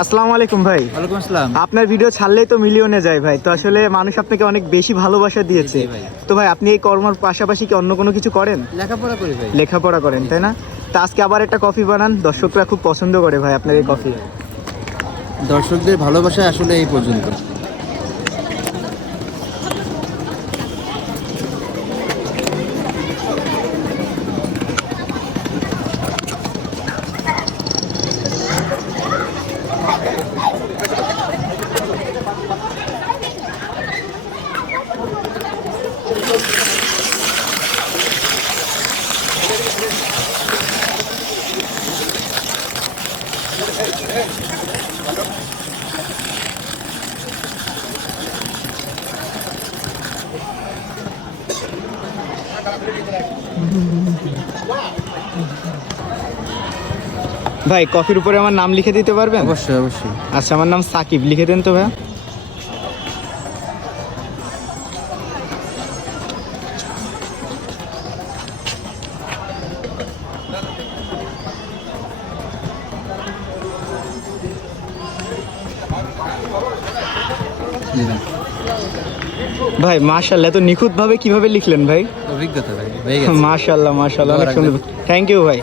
আসসালামু আলাইকুম ভাই। ওয়ালাইকুম আসসালাম। আপনার ভিডিও ছাড়লেই তো মিলিয়নে যায় ভাই, তো আসলে মানুষ আপনাকে অনেক বেশি ভালোবাসা দিয়েছে। জি ভাই। তো ভাই আপনি এই কর্মের পাশাপাশি কি অন্য কোনো কিছু করেন? লেখাপড়া করি ভাই। লেখাপড়া করেন তাই না? তা আজকে আবার একটা কফি বানান, দর্শকরা খুব পছন্দ করে ভাই আপনার এই কফি। দর্শকদের ভালোবাসা আসলে এই পর্যন্ত। ভাই কফির উপরে আমার নাম লিখে দিতে পারবেন? অবশ্যই অবশ্যই। আচ্ছা, আমার নাম সাকিব, লিখে দেন তো ভাইয়া। জি ভাই। ভাই মাশাআল্লাহ, এত নিখুঁত ভাবে কিভাবে লিখলেন ভাই? অভিজ্ঞতা ভাই হয়ে গেছে। মাশাআল্লাহ মাশাআল্লাহ, অনেক সুন্দর। থ্যাংক ইউ ভাই।